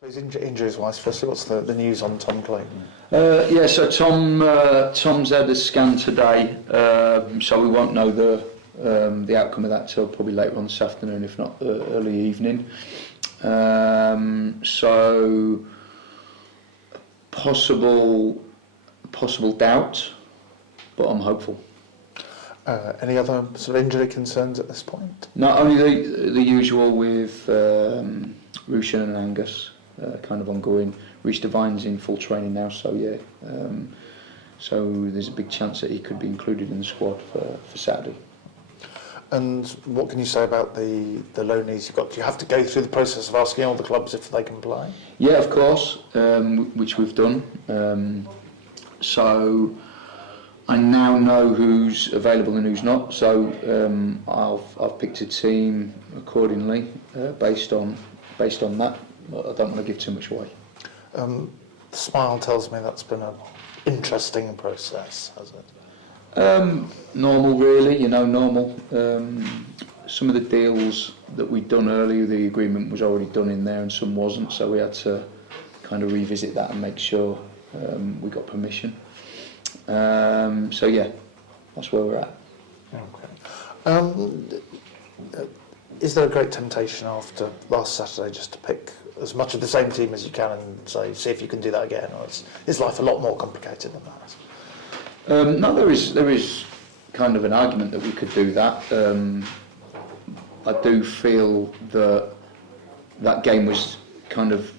I suppose injuries-wise, firstly, what's the news on Tom Clayton? So Tom's had a scan today, so we won't know the outcome of that till probably later on this afternoon, if not early evening. So possible doubt, but I'm hopeful. Any other sort of injury concerns at this point? Not only the usual with Rushan and Angus, kind of ongoing. Reece Devine's in full training now, so yeah. So there's a big chance that he could be included in the squad for Saturday. And what can you say about the loanees you've got? Do you have to go through the process of asking all the clubs if they can play? Yeah, of course, which we've done. So I now know who's available and who's not. So I've picked a team accordingly based on that. I don't want to give too much away. The smile tells me that's been an interesting process, has it? Normal, really. Normal. Some of the deals that we'd done earlier, the agreement was already done in there, and some wasn't. So we had to kind of revisit that and make sure we got permission. So yeah, that's where we're at. Okay. Is there a great temptation after last Saturday just to pick as much of the same team as you can and see if you can do that again, or is life a lot more complicated than that? No, there is kind of an argument that we could do that. I do feel that game was kind of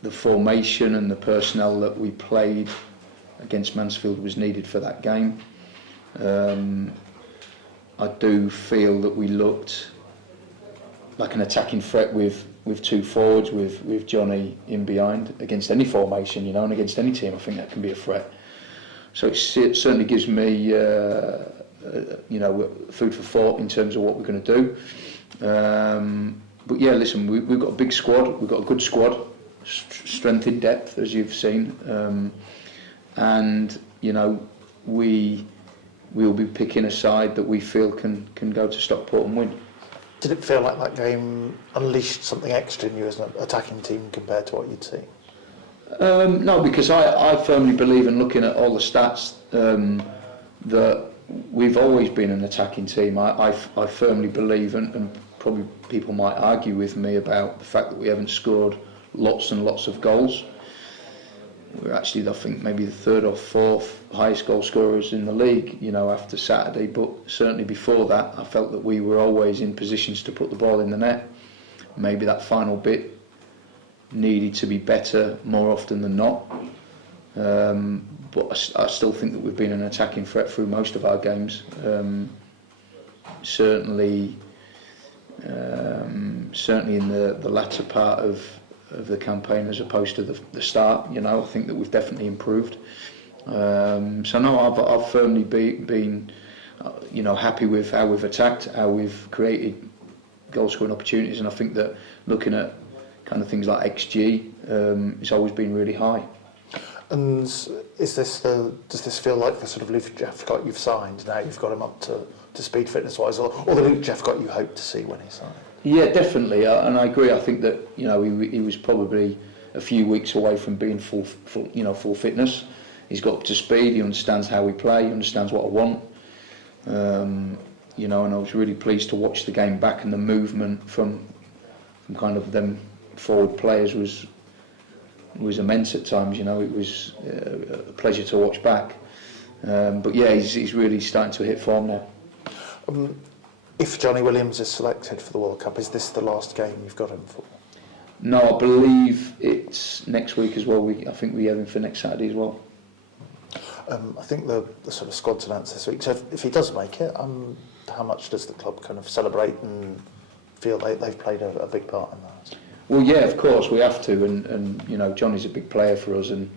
the formation and the personnel that we played against Mansfield was needed for that game. I do feel that we looked like an attacking threat with two forwards, with Johnny in behind against any formation, and against any team. I think that can be a threat. So it certainly gives me, food for thought in terms of what we're going to do. But yeah, listen, we've got a big squad. We've got a good squad, strength in depth, as you've seen, and we'll be picking a side that we feel can go to Stockport and win. Did it feel like that game unleashed something extra in you as an attacking team compared to what you'd seen? No, because I firmly believe, in looking at all the stats, that we've always been an attacking team. I firmly believe, and probably people might argue with me about the fact that we haven't scored lots and lots of goals. We're actually, I think, maybe the third or fourth highest goal scorers in the league, after Saturday. But certainly before that, I felt that we were always in positions to put the ball in the net. Maybe that final bit needed to be better more often than not. But I still think that we've been an attacking threat through most of our games. Certainly in the latter part of the campaign as opposed to the start, I think that we've definitely improved. So no, I've firmly been happy with how we've attacked, how we've created goal scoring opportunities, and I think that looking at kind of things like XG, it's always been really high. And does this feel like the sort of Luke Jeffcott you've signed now? You've got him up to speed fitness-wise, or the Luke Jeffcott you hope to see when he signed? Yeah, definitely, and I agree. I think that he was probably a few weeks away from being full fitness. He's got up to speed. He understands how we play. He understands what I want. And I was really pleased to watch the game back, and the movement from kind of them forward players was immense at times. It was a pleasure to watch back. But yeah, he's really starting to hit form now. If Johnny Williams is selected for the World Cup, is this the last game you've got him for? No, I believe it's next week as well. I think we have him for next Saturday as well. I think the sort of squad's announced this week. So if he does make it, how much does the club kind of celebrate and feel they've played a big part in that? Well, yeah, of course we have to, and Johnny's a big player for us, and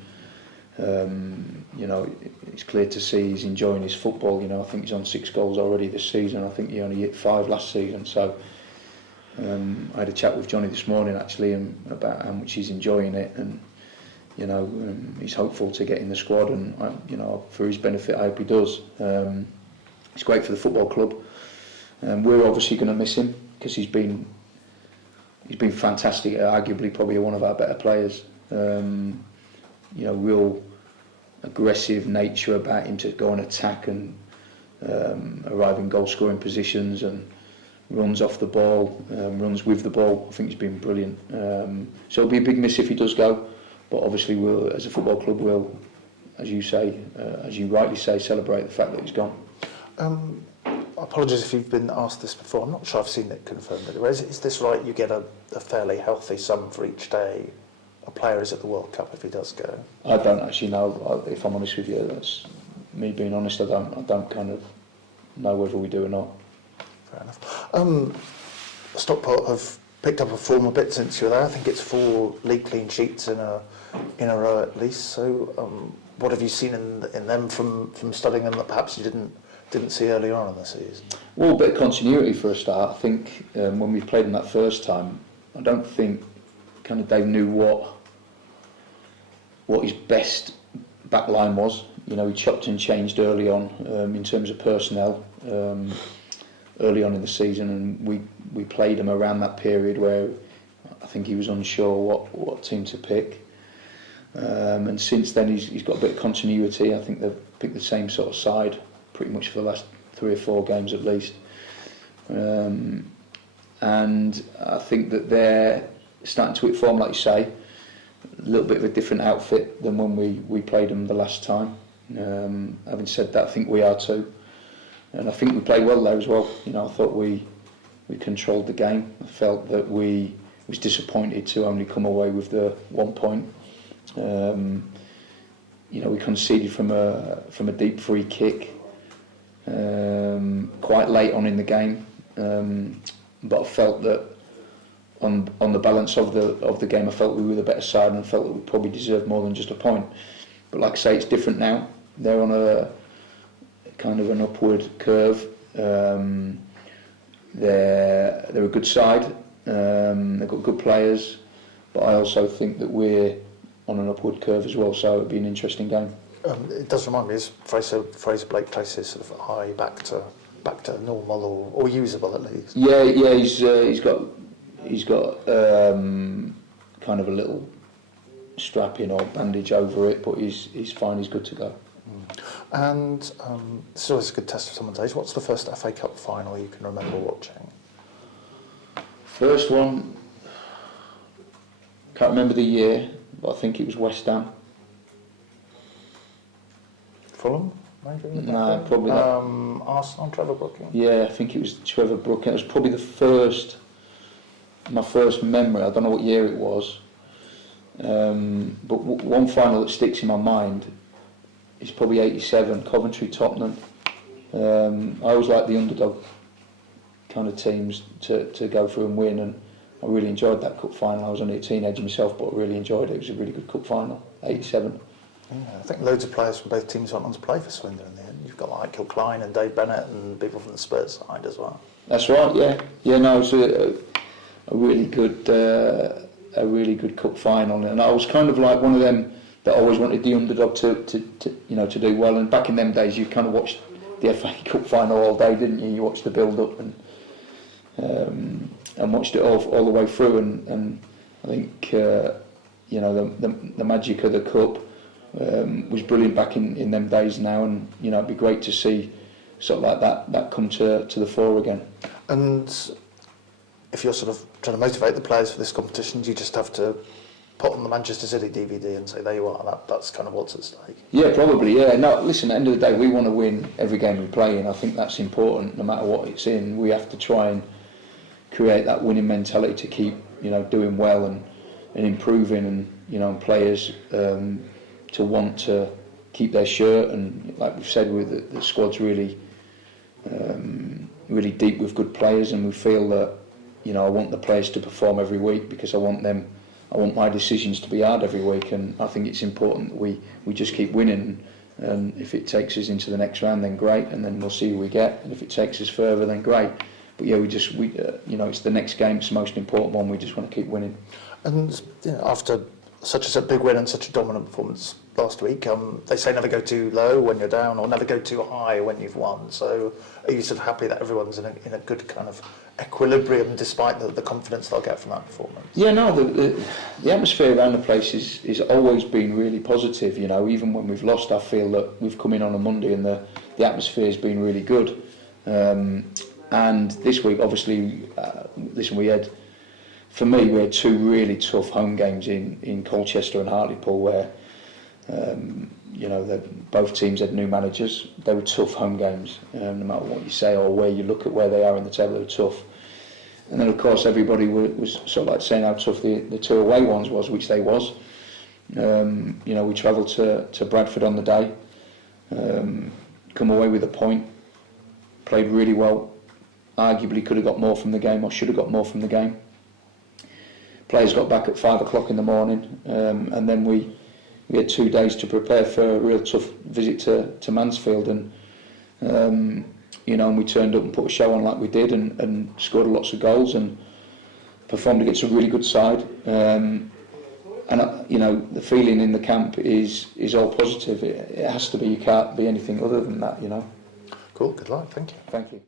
it's clear to see he's enjoying his football. I think he's on 6 goals already this season. I think he only hit 5 last season. So I had a chat with Johnny this morning actually about how much he's enjoying it, and he's hopeful to get in the squad, and for his benefit I hope he does. It's great for the football club. We're obviously going to miss him because he's been he's been fantastic. Arguably, probably one of our better players. Real aggressive nature about him to go and attack and arrive in goal scoring positions and runs off the ball, runs with the ball. I think he's been brilliant. So it'll be a big miss if he does go, but obviously we'll, as a football club, will, as you say, as you rightly say, celebrate the fact that he's gone. Apologies if you've been asked this before. I'm not sure I've seen it confirmed anywhere. Is this right? You get a fairly healthy sum for each day a player is at the World Cup if he does go? I don't actually know. If I'm honest with you, that's me being honest. I don't kind of know whether we do or not. Fair enough. Stockport have picked up a form a bit since you were there. I think it's 4 league clean sheets in a row at least. So, what have you seen in them from studying them that perhaps you didn't see earlier on in the season? Well, a bit of continuity for a start. I think when we played them that first time, I don't think kind of Dave knew what his best back line was. You know, he chopped and changed early on in terms of personnel early on in the season, and we played him around that period where I think he was unsure what team to pick. And since then he's got a bit of continuity. I think they've picked the same sort of side pretty much for the last 3 or 4 games at least. And I think that they're starting to hit form, like you say, a little bit of a different outfit than when we played them the last time. Having said that, I think we are too. And I think we played well there as well. You know, I thought we controlled the game. I felt that we was disappointed to only come away with the 1 point. We conceded from a deep free kick quite late on in the game, but I felt that on the balance of the game, I felt we were the better side, and I felt that we probably deserved more than just a point. But like I say, it's different now. They're on a kind of an upward curve. They're a good side. They've got good players, but I also think that we're on an upward curve as well. So it'll be an interesting game. It does remind me, is Fraser Blake places sort of eye back to normal or usable at least? Yeah, he's got kind of a little strapping or bandage over it, but he's fine. He's good to go. And it's always a good test of someone's age. What's the first FA Cup final you can remember watching? First one, can't remember the year, but I think it was West Ham. Fulham, maybe? No, probably not. Arsenal, Trevor Brooking? Yeah, I think it was Trevor Brooking. It was probably my first memory. I don't know what year it was. But one final that sticks in my mind is probably 87, Coventry-Tottenham. I always like the underdog kind of teams to go through and win, and I really enjoyed that cup final. I was only a teenager myself, but I really enjoyed it. It was a really good cup final, 87. Yeah, I think loads of players from both teams went on to play for Swindon in the end. You've got like Kilcline and Dave Bennett and people from the Spurs side as well. That's right, yeah. Yeah, no, it was a really good cup final, and I was kind of like one of them that always wanted the underdog to do well. And back in them days, you kind of watched the FA Cup final all day, didn't you? You watched the build up and watched it all the way through. And I think the magic of the cup was brilliant back in them days now. And it'd be great to see sort of like that come to the fore again. And if you're sort of trying to motivate the players for this competition, do you just have to put on the Manchester City DVD and say, there you are, that's kind of what's at stake? Yeah, probably, yeah. No, listen, at the end of the day, we want to win every game we play, and I think that's important no matter what it's in. We have to try and create that winning mentality to keep, doing well and improving, and, players to want to keep their shirt. And like we've said, with the squad's really deep with good players, and we feel that, I want the players to perform every week because I want my decisions to be hard every week, and I think it's important that we just keep winning. And if it takes us into the next round, then great, and then we'll see who we get. And if it takes us further, then great. But yeah, it's the next game. It's the most important one. We just want to keep winning. And after such a big win and such a dominant performance last week, they say never go too low when you're down, or never go too high when you've won. So are you sort of happy that everyone's in a good kind of equilibrium despite the confidence they'll get from that performance? Yeah, no, the atmosphere around the place is always been really positive. You know, even when we've lost, I feel that we've come in on a Monday and the atmosphere has been really good. And this week, obviously, listen, we had two really tough home games in Colchester and Hartlepool, where you know, both teams had new managers. They were tough home games, no matter what you say or where you look at where they are in the table. They were tough. And then, of course, everybody was sort of like saying how tough the two away ones was, which they was. You know, we travelled to Bradford on the day, come away with a point, played really well. Arguably could have got more from the game, or should have got more from the game. Players got back at 5 o'clock in the morning, and then we had 2 days to prepare for a real tough visit to Mansfield, and you know, and we turned up and put a show on like we did, and scored lots of goals and performed against a really good side. And you know, the feeling in the camp is all positive. It has to be. You can't be anything other than that, you know. Cool. Good luck. Thank you. Thank you.